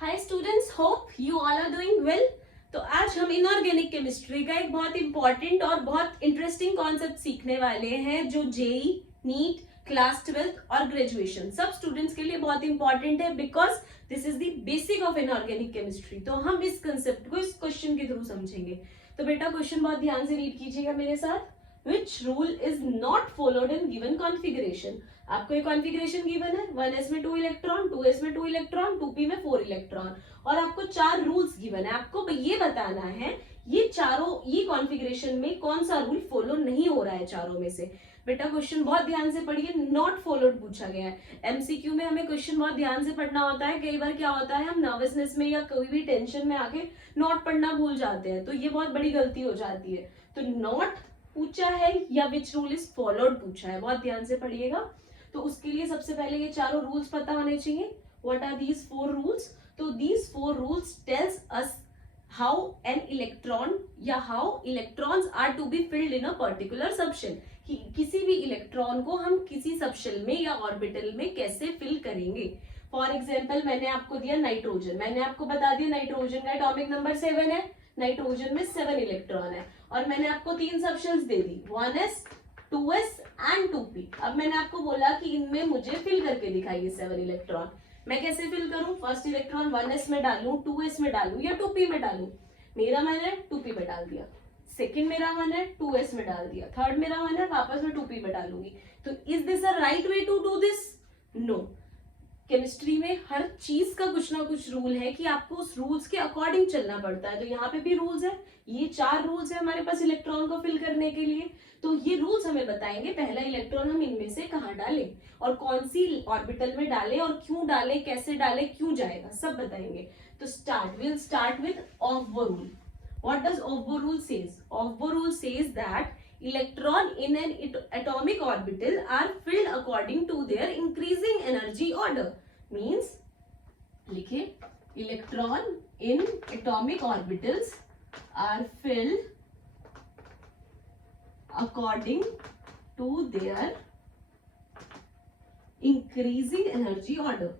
Hi students, hope you all are doing well. तो आज हम इनऑर्गेनिक केमिस्ट्री का एक बहुत इंपॉर्टेंट और बहुत इंटरेस्टिंग कॉन्सेप्ट सीखने वाले हैं जो जेई, नीट, क्लास 12 और ग्रेजुएशन सब स्टूडेंट्स के लिए बहुत इंपॉर्टेंट है because this is the basic of inorganic chemistry. तो हम इस कंसेप्ट को इस क्वेश्चन के थ्रू समझेंगे। तो बेटा क्वेश्चन बहुत ध्यान से रीड कीजिएगा मेरे साथ। Which rule is not followed in given configuration? आपको एक कॉन्फ़िगरेशन गिवन है, 1s में 2 इलेक्ट्रॉन, 2s में 2 इलेक्ट्रॉन, 2p में 4 इलेक्ट्रॉन और आपको 4 रूल्स गिवन है। आपको ये बताना है ये चारों ये कॉन्फ़िगरेशन में कौन सा रूल फॉलो नहीं हो रहा है चारों में से। बेटा क्वेश्चन बहुत ध्यान से पढ़िए, नॉट फॉलोड पूछा गया है। एमसीक्यू में हमें क्वेश्चन बहुत ध्यान से पढ़ना होता है। कई बार क्या होता है हम नर्वसनेस में या कोई भी टेंशन में आके नॉट पढ़ना भूल जाते हैं, तो ये बहुत बड़ी गलती हो जाती है। तो नॉट पूछा है या विच रूल इज फॉलोड पूछा है, बहुत ध्यान से पढ़िएगा। तो उसके लिए सबसे पहले ये चारों रूल्स पता होने चाहिए। What are these 4 rules? तो these 4 rules tells us how an electron या how electrons are to be filled in a particular subshell. किसी भी इलेक्ट्रॉन को हम किसी सबशेल में या ऑर्बिटल में कैसे फिल करेंगे। फॉर एग्जाम्पल मैंने आपको दिया नाइट्रोजन, मैंने आपको बता दिया नाइट्रोजन का एटॉमिक नंबर 7 है, नाइट्रोजन में 7 इलेक्ट्रॉन है और मैंने आपको 3 subshells they the, 1s 2s and 2p। अब मैंने आपको बोला कि इनमें मुझे फिल करके दिखाइए 7 इलेक्ट्रॉन। मैं कैसे फिल करूं? फर्स्ट इलेक्ट्रॉन 1s में डालूं, 2s में डालूं या 2p में डालूं। मेरा मन है 2p में डाल दिया, सेकंड मेरा मन है 2s में डाल दिया, थर्ड मेरा मन है वापस मैं 2p में डालूंगी। तो is this a right way to do this? No. Chemistry में हर चीज का कुछ ना कुछ रूल है कि आपको उस रूल्स के अकॉर्डिंग चलना पड़ता है। तो यहाँ पे भी रूल्स है, ये 4 रूल्स है हमारे पास इलेक्ट्रॉन को फिल करने के लिए। तो ये रूल्स हमें बताएंगे पहला इलेक्ट्रॉन हम इनमें से कहाँ डालें और कौन सी ऑर्बिटल में डालें और क्यों डालें, कैसे डालें, क्यों जाएगा, सब बताएंगे। तो will start with Aufbau rule. What does of-Bohr rule says? of-Bohr rule says that electron in an atomic orbital are filled according to their increasing energy order. Means लिखे electron in atomic orbitals are filled according to their increasing energy order.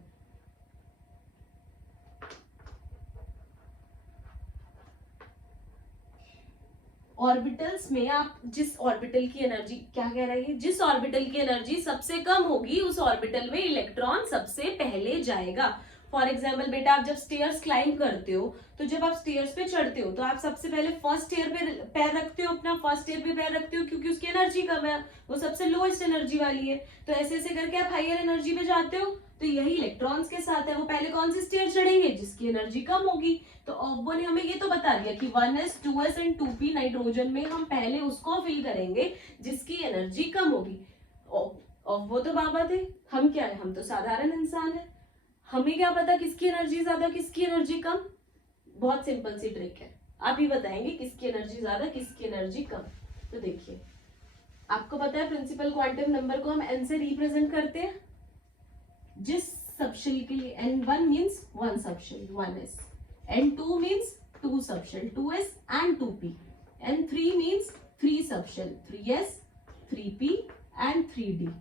Orbitals में आप जिस orbital की energy, क्या कह रही है, जिस ऑर्बिटल की एनर्जी सबसे कम होगी उस ऑर्बिटल में इलेक्ट्रॉन सबसे पहले जाएगा। फॉर एग्जाम्पल बेटा आप जब स्टेयर्स क्लाइंब करते हो तो जब आप स्टेयर्स पे चढ़ते हो तो आप सबसे पहले फर्स्ट स्टेयर पे पैर रखते हो, अपना फर्स्ट स्टेयर पे पैर रखते हो क्योंकि उसकी एनर्जी कम है, वो सबसे लोएस्ट एनर्जी वाली है। तो ऐसे ऐसे करके आप हायर एनर्जी पे जाते हो। तो यही इलेक्ट्रॉन्स के साथ है, वो पहले कौन सी स्टेयर चढ़ेंगे? जिसकी एनर्जी कम होगी। तो ऑफ-बो ने हमें ये तो बता दिया कि 1s 2s and 2p nitrogen में हम पहले उसको फिल करेंगे जिसकी एनर्जी कम होगी। ऑफ-बो तो बाबा थे, हम क्या है, हम तो साधारण इंसान है, हमें क्या पता किसकी एनर्जी ज्यादा किसकी एनर्जी कम। बहुत सिंपल सी ट्रिक है, आप ही बताएंगे किसकी एनर्जी ज्यादा किसकी एनर्जी कम। तो देखिए आपको पता है प्रिंसिपल क्वांटम नंबर को हम n से रिप्रेजेंट करते हैं जिस सबशेल के लिए। n1 means 1 subshell 1s, n2 means 2 subshell 2s and 2p, n3 means 3 subshell 3s 3p and 3d,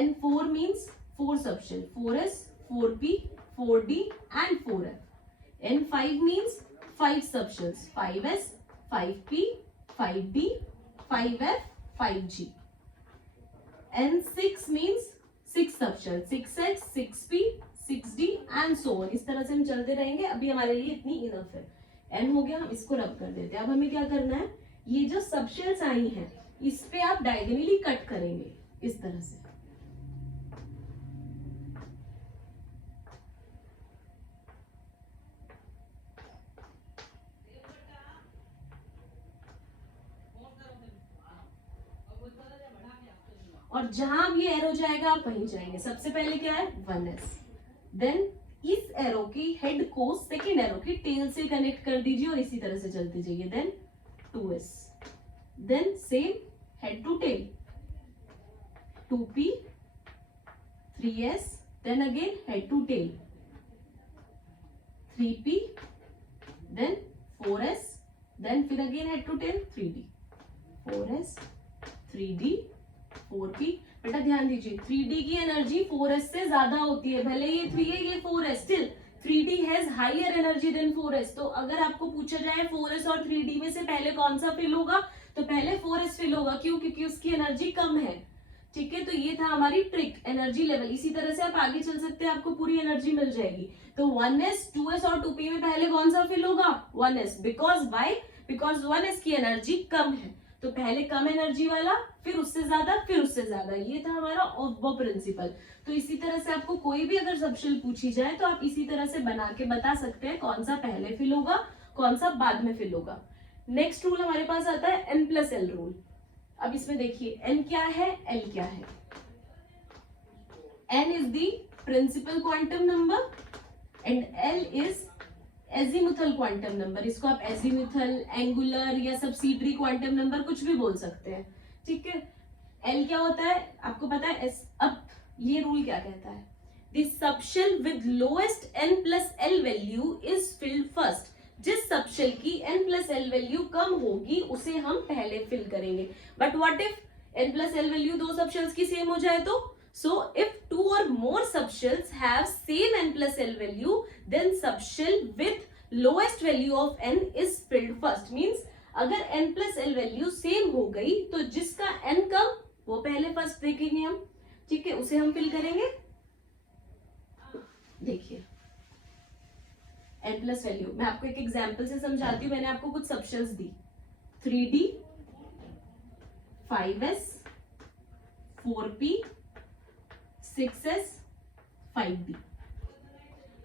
n4 means 4 subshell 4s 4p 4d and 4f, n5 means 5 subshells 5s 5p 5d 5f 5g, n6 means 6 subshells 6s 6p 6d and so on। इस तरह से हम चलते रहेंगे, अभी हमारे लिए इतनी इनफ है। n हो गया, हम इसको रब कर देते हैं। अब हमें क्या करना है, ये जो सबशेल्स आई हैं इस पे आप डायगोनली कट करेंगे इस तरह से। और जहां भी एरो जाएगा आप वहीं जाएंगे। सबसे पहले क्या है 1s, देन इस एरो की हेड को सेकेंड एरो की टेल से कनेक्ट कर दीजिए और इसी तरह से चलते जाइए। Then 2s, then same head to tail 2p 3s, then again head to tail 3p, then 4s, then फिर again head to tail 3d 4s 3d 4p। बेटा ध्यान दीजिए 3D की एनर्जी 4s से ज्यादा होती है, भले ये 3 है ये 4 है, still 3D has higher energy than 4s। तो अगर आपको पूछा जाए 4s और 3D में से पहले कौन सा फिल होगा, तो पहले 4s फिल होगा। क्यों? क्योंकि उसकी एनर्जी कम है। ठीक है, तो ये था हमारी ट्रिक, एनर्जी लेवल। इसी तरह से आप आगे चल सकते हैं, आपको पूरी एनर्जी मिल जाएगी। तो 1s, 2s और 2p में पहले कौन सा फिल होगा? 1s। Because why? Because 1s की एनर्जी कम है, तो पहले कम एनर्जी वाला, फिर उससे ज्यादा, फिर उससे ज्यादा। ये था हमारा वो प्रिंसिपल। तो इसी तरह से आपको कोई भी अगर सबशेल पूछी जाए तो आप इसी तरह से बना के बता सकते हैं कौन सा पहले फिल होगा, कौन सा बाद में फिल होगा। नेक्स्ट रूल हमारे पास आता है n+l रूल। अब इसमें देखिए n क्या है, l क्या है। n is the principal quantum number and l is azimuthal quantum number. इसको आप एजीमुथल, एंगुलर या सब्सिडरी क्वांटम नंबर कुछ भी बोल सकते हैं। ठीक है, l क्या होता है आपको पता है। अब ये रूल क्या कहता है, the subshell with lowest n+l value is filled first. जिस सबशेल की n+l वैल्यू कम होगी उसे हम पहले फिल करेंगे। But what if n+l value दो सबशेल्स की सेम हो जाए तो? So if two or more subshells have same n+l value, then subshell with lowest value of n is filled first. Means अगर n+l value same हो गई तो जिसका n कम वो पहले फर्स्ट देखेंगे हम। ठीक है, उसे हम फिल करेंगे। देखिए n+ वैल्यू, मैं आपको एक एग्जांपल से समझाती हूँ। मैंने आपको कुछ सबशेल्स दी, 3D, 5s, 4p, 6s, 5d।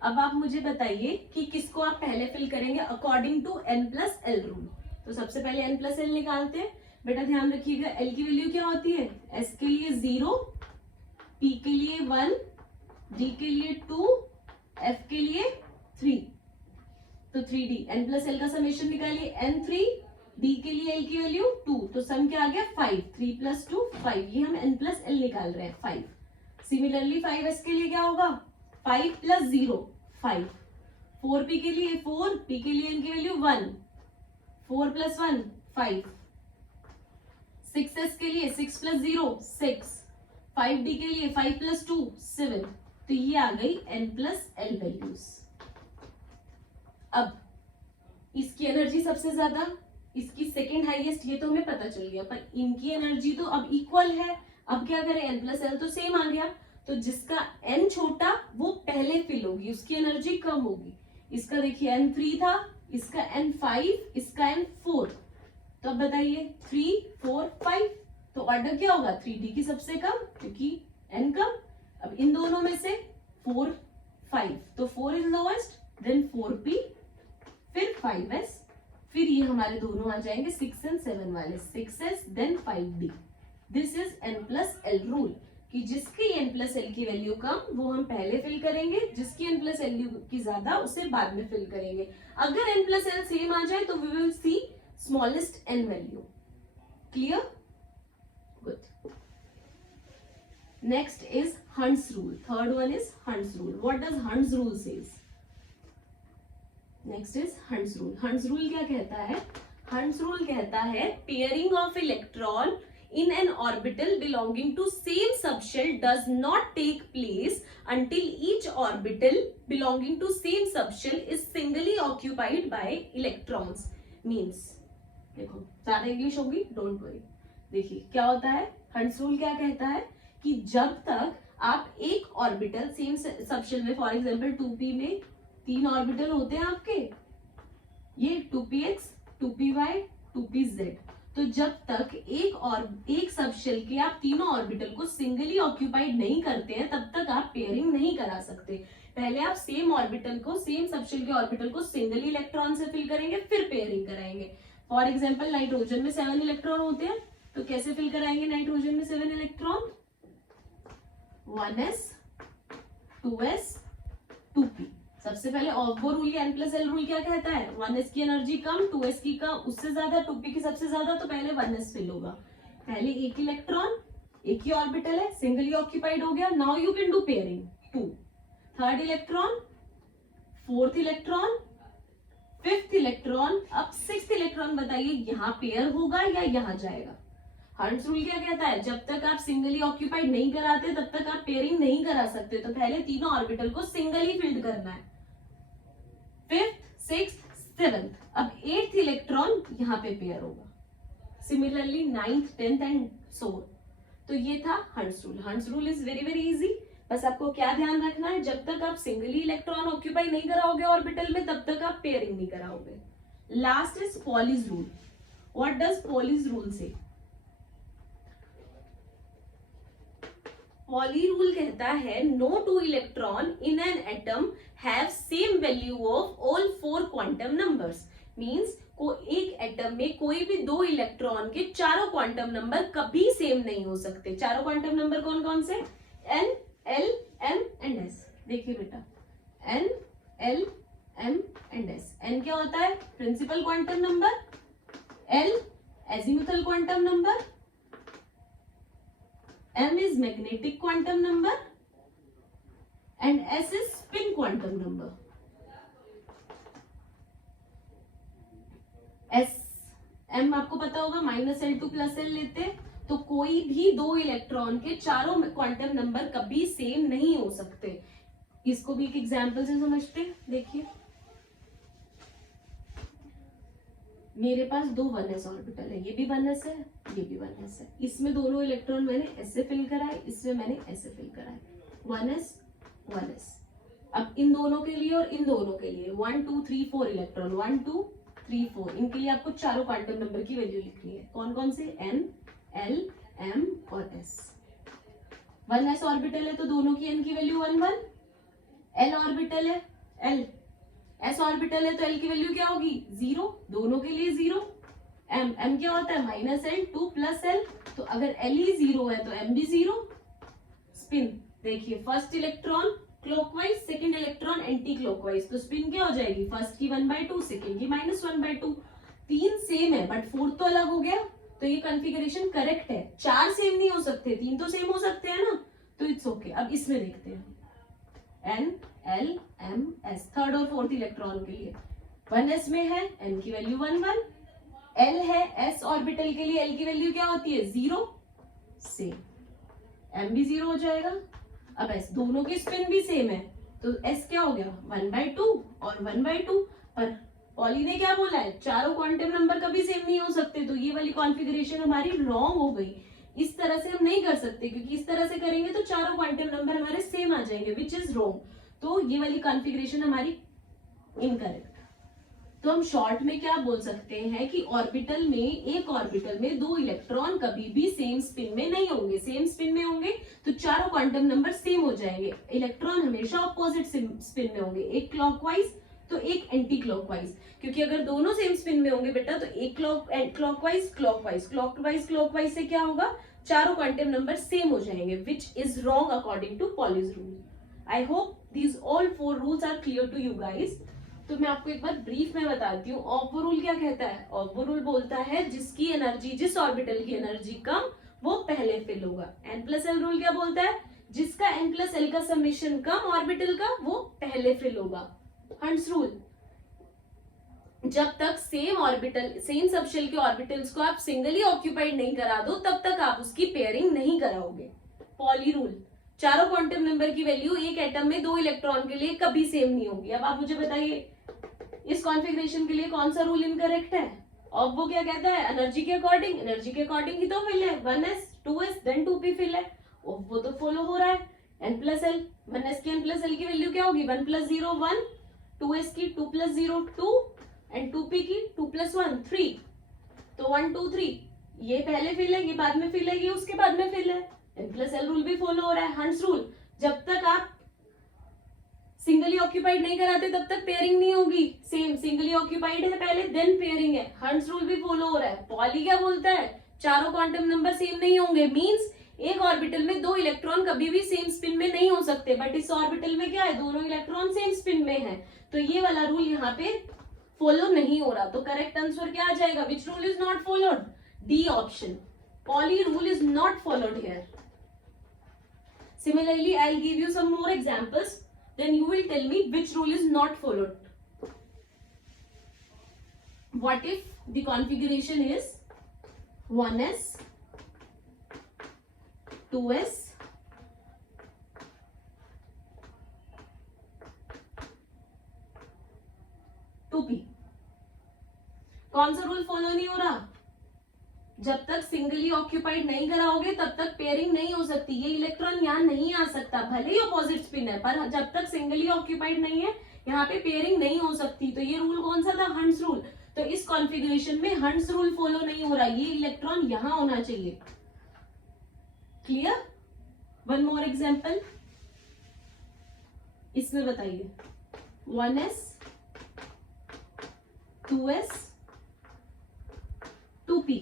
अब आप मुझे बताइए कि किसको आप पहले फिल करेंगे अकॉर्डिंग टू n+l रूल। तो सबसे पहले n+l निकालते हैं। बेटा ध्यान रखिएगा l की वैल्यू क्या होती है, s के लिए 0, p के लिए 1, d के लिए 2, f के लिए 3। तो 3d, n+l का समेशन निकालिए, n3, d के लिए l की वैल्यू 2, तो सम क्या आ गया 5, 3 + 2 5। ये हम n+l निकाल रहे हैं 5। सिमिलरली 5s के लिए क्या होगा, 5 + 0 5, 4p के लिए 4, p के लिए n की वैल्यू 1, 4 + 1 5, 6s के लिए 6 + 0 6, 5d के लिए 5 + 2 7। तो ये आ गई n+l वैल्यूज। अब इसकी एनर्जी सबसे ज्यादा, इसकी सेकेंड हाईएस्ट, ये तो हमें पता चल गया, पर इनकी एनर्जी तो अब इक्वल है। अब क्या करें, n+l तो सेम आ गया, तो जिसका n छोटा वो पहले फिल होगी, उसकी एनर्जी कम होगी। इसका देखिए n3 था, इसका n5, इसका n4। तो अब बताइए 3 4 5, तो ऑर्डर क्या होगा, 3d की सबसे कम क्योंकि n कम। अब इन दोनों में से 4 5, तो 4 इज लोएस्ट, देन 4p, फिर 5s, फिर ये हमारे दोनों आ जाएंगे 6 और 7 वाले, 6s then 5d। This is n+l rule कि जिसकी n+l की वैल्यू कम वो हम पहले फिल करेंगे, जिसकी n+l की ज्यादा उसे बाद में फिल करेंगे। अगर n+l सेम आ जाए तो we will see smallest n value. Clear? Good. Next is Hund's rule. Third one is Hund's rule. What does Hund's rule says? Next is Hund's rule. Hund's rule क्या कहता है? Hund's rule कहता है pairing of electron in an orbital belonging to same subshell does not take place until each orbital belonging to same subshell is singly occupied by electrons. Means देखो ज्यादा English होगी, don't worry. देखिए क्या होता है, Hund's rule क्या कहता है कि जब तक आप एक ऑर्बिटल सेम सबशेल में, फॉर एग्जांपल 2p में 3 ऑर्बिटल होते हैं आपके, ये 2px, 2py, 2pz। तो जब तक एक सबशेल के आप तीनों ऑर्बिटल को सिंगली ऑक्यूपाइड नहीं करते हैं तब तक आप पेयरिंग नहीं करा सकते। पहले आप सेम ऑर्बिटल को, सेम सबशेल के ऑर्बिटल को सिंगली इलेक्ट्रॉन से फिल करेंगे, फिर पेयरिंग कराएंगे। फॉर एग्जांपल नाइट्रोजन में 7 इलेक्ट्रॉन होते हैं, तो कैसे फिल कराएंगे नाइट्रोजन में 7 इलेक्ट्रॉन? 1s, 2s, 2p। सबसे पहले वो रूल या n+l रूल क्या कहता है, 1s की एनर्जी कम, 2s की कम, उससे ज्यादा 2p की सबसे ज्यादा, तो पहले 1s फिल होगा। पहले एक इलेक्ट्रॉन, एक ही ऑर्बिटल है, सिंगली ऑक्यूपाइड हो गया, now you can do pairing 2। Third electron, fourth electron, fifth electron, अब सिक्स्थ इलेक्ट्रॉन बताइए यहाँ पेयर होगा या यहाँ जाएगा? हर्ट्ज रूल क्या कहता है, जब तक आप सिंगली ऑक्यूपाइड नहीं कराते तब तक आप पेयरिंग नहीं करा सकते, तो पहले तीनों ऑर्बिटल को सिंगली फिल्ड करना है। फिफ्थ, सिक्स्थ, सेवेंथ, अब 8th इलेक्ट्रॉन यहाँ पे पेयर होगा। Similarly 9th, 10th and so. तो ये था hertz rule. Hertz rule is very very easy. बस आपको क्या ध्यान रखना है, जब तक आप सिंगली इलेक्ट्रॉन ऑक्यूपाई नहीं कराओगे ऑर्बिटल में तब तक आप पेयरिंग नहीं कराओगे। Last is Pauli's rule. What does Pauli's rule say? Pauli rule कहता है no two electron in an atom have same value of all 4 quantum numbers. Means को एक एटम में कोई भी 2 इलेक्ट्रॉन के चारों क्वांटम नंबर कभी सेम नहीं हो सकते। चारों क्वांटम नंबर कौन कौन से? N, L, M and S. देखिए बेटा, N, L, M and S. N क्या होता है? Principal quantum number. L azimuthal quantum number. M is magnetic quantum number and S is spin quantum number. S, M आपको पता होगा -L2 + L लेते, तो कोई भी 2 इलेक्ट्रॉन के चारों क्वांटम नंबर कभी सेम नहीं हो सकते। इसको भी एक एग्जांपल से समझते हैं। देखिए, मेरे पास 2 1s ऑर्बिटल है, ये भी 1s है, ये भी 1s है। इसमें दोनों इलेक्ट्रॉन मैंने ऐसे फिल कराए, इसमें मैंने ऐसे फिल कराए। 1s 1s। अब इन दोनों के लिए और इन दोनों के लिए 1 2 3 4 इलेक्ट्रॉन, 1 2 3 4, इनके लिए आपको चारों क्वांटम नंबर की वैल्यू लिखनी है। कौन कौन से? n, l, m और s। 1s ऑर्बिटल है तो दोनों की n की वैल्यू 1 1। l ऑर्बिटल है, l, s ऑर्बिटल है तो l की वैल्यू क्या होगी? 0, दोनों के लिए 0। m, m क्या होता है? -L2 + L, तो अगर l ही 0 है तो m भी 0। स्पिन देखिए, first electron clockwise, second electron anti clockwise, तो स्पिन क्या हो जाएगी? फर्स्ट की 1/2, सेकंड की -1/2। 3 सेम है बट 4 तो अलग हो गया, तो ये कॉन्फ़िगरेशन करेक्ट है। 4 सेम नहीं हो सकते, 3 तो सेम हो सकते हैं ना, तो इट्स ओके। अब इसमें देखते हैं, n, l, m, s, third और फोर्थ इलेक्ट्रॉन के लिए 1s में है, n की वैल्यू 1 1। l है, s ऑर्बिटल के लिए l की वैल्यू क्या होती है? 0 से, m भी 0 हो जाएगा। अब s, दोनों की स्पिन भी सेम है, तो s क्या हो गया? 1/2 और 1/2। पर पॉली ने क्या बोला है? चारों क्वांटम नंबर कभी सेम नहीं हो सकते, तो ये वाली कॉन्फ़िगरेशन हमारी रॉन्ग हो गई। इस तरह से हम नहीं कर सकते, क्योंकि इस तरह से करेंगे तो चारों क्वांटम नंबर हमारे सेम आ जाएंगे, विच इज रॉन्ग। तो ये वाली कॉन्फ़िगरेशन हमारी इनकरेक्ट। तो हम शॉर्ट में क्या बोल सकते हैं कि ऑर्बिटल में, एक ऑर्बिटल में 2 इलेक्ट्रॉन कभी भी सेम स्पिन में नहीं होंगे। सेम स्पिन में होंगे तो चारों क्वांटम नंबर सेम हो जाएंगे। इलेक्ट्रॉन हमेशा ऑपोजिट स्पिन में होंगे, एक क्लॉकवाइज तो एक एंटी क्लॉकवाइज, क्योंकि अगर दोनों सेम स्पिन में होंगे बेटा तो एक क्लॉकवाइज क्लॉकवाइज क्लॉकवाइज क्लॉकवाइज से क्या होगा? चारों क्वांटम नंबर सेम हो जाएंगे, which is wrong according to Pauli's rule. I hope these all 4 rules are clear to you guys. तो मैं आपको एक बार ब्रीफ में बताती हूँ। ऑब्बो रूल क्या कहता है? ऑब्बो रूल बोलता है जिसकी एनर्जी, जिस ऑर्बिटल की एनर्जी कम, वो पहले फिल होगा। n+l रूल क्या बोलता है? जिसका n+l का समेशन कम ऑर्बिटल का, वो पहले फिल होगा। हर्ट्ज रूल, जब तक सेम ऑर्बिटल, सेम सबशेल के ऑर्बिटल्स को आप सिंगली ऑक्यूपाइड नहीं करा दो तब तक आप उसकी पेयरिंग नहीं कराओगे। पॉली रूल, चारों क्वांटम नंबर की वैल्यू एक एटम में 2 इलेक्ट्रॉन के लिए कभी सेम नहीं होगी। अब आप मुझे बताइए इस कॉन्फ़िगरेशन के लिए कौन सा रूल इनकरेक्ट है? और वो क्या कहता है? एनर्जी के अकॉर्डिंग, एनर्जी के अकॉर्डिंग ही तो फिल है। 1s 2s then 2p fill है, वो तो फॉलो हो रहा है। n+l, 1s की n+l की वैल्यू क्या होगी? 1 + 0 1, 2s की 2 + 0 2 एंड 2p की 2 + 1 3। तो 1 2 3 ये पहले फिल है, ये बाद में फिल है, ये उसके बाद में फिल है। n+l रूल भी फॉलो हो रहा है। हर्ट्ज रूल, जब तक आप सिंगली ऑक्यूपाइड नहीं कराते तब तक पेयरिंग नहीं होगी। सेम सिंगली ऑक्यूपाइड है पहले, देन पेयरिंग है। हर्ट्ज रूल भी फॉलो हो रहा है। पॉली क्या बोलता है? चारों क्वांटम नंबर सेम नहीं होंगे, मींस एक ऑर्बिटल में 2 इलेक्ट्रॉन कभी भी सेम स्पिन में नहीं हो सकते, बट इस ऑर्बिटल में क्या है? दोनों इलेक्ट्रॉन सेम स्पिन में है, तो ये वाला रूल यहाँ पे फॉलो नहीं हो रहा। तो करेक्ट आंसर क्या आ जाएगा? Which rule is not followed? D option, poly rule is not followed here. Similarly, I'll give you some more examples, then you will tell me which rule is not followed. What if the configuration is 1s 2s, 2p। कौन सा rule follow नहीं हो रहा? जब तक singly occupied नहीं कराओगे तब तक पेयरिंग नहीं हो सकती। ये इलेक्ट्रॉन यहाँ नहीं आ सकता, भले ही ऑपोजिट स्पिन है, पर जब तक सिंगली ऑक्यूपाइड नहीं है यहाँ पे पेयरिंग नहीं हो सकती। तो ये रूल कौन सा था? Hunts rule. तो इस कॉन्फ़िगरेशन में हंट्स रूल फॉलो नहीं हो रहा, ये इलेक्ट्रॉन यहां होना चाहिए। क्लियर? वन मोर एग्जाम्पल, इसमें बताइए 1s, 2s, 2p।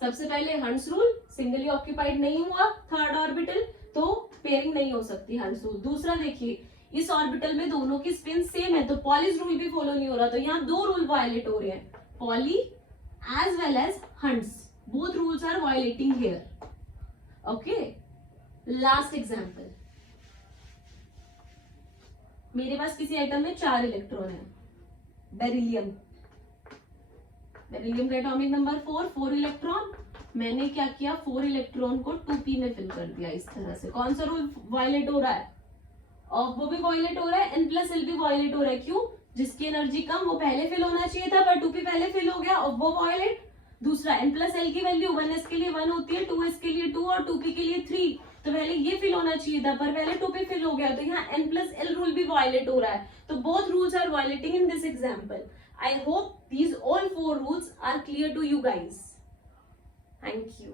सबसे पहले हंट्स रूल, सिंगली ऑक्यूपाइड नहीं हुआ थर्ड ऑर्बिटल तो पेयरिंग नहीं हो सकती, हंट्स रूल। दूसरा देखिए, इस ऑर्बिटल में दोनों की स्पिन सेम है तो पॉलीज रूल भी फॉलो नहीं हो रहा, तो यहाँ दो रूल वायलेट हो रहे हैं, Pauli as well as Hund's, both rules are violating here. Okay, last example, मेरे पास किसी आइटम में 4 इलेक्ट्रॉन है, बेरिलियम, बेरिलियम का एटॉमिक नंबर 4, 4 इलेक्ट्रॉन। मैंने क्या किया, 4 इलेक्ट्रॉन को 2p में फिल कर दिया इस तरह से। कौन सा रूल वायलेट हो रहा है? और वो भी वायलेट हो रहा है, n+l भी वायलेट हो रहा है। क्यों? जिसकी एनर्जी कम वो पहले फिल होना चाहिए था, पर 2p पहले फिल हो गया और वो वायलेट। दूसरा, n+l की वैल्यू 1s के लिए 1 होती है, 2s के लिए 2 और 2p के लिए 3, तो पहले ये फिल होना चाहिए था पर पहले 2p फिल हो गया, तो यहाँ n+l रूल भी वायलेट हो रहा है। तो both rules are violating in this example. I hope these all 4 rules are clear to you guys. Thank you.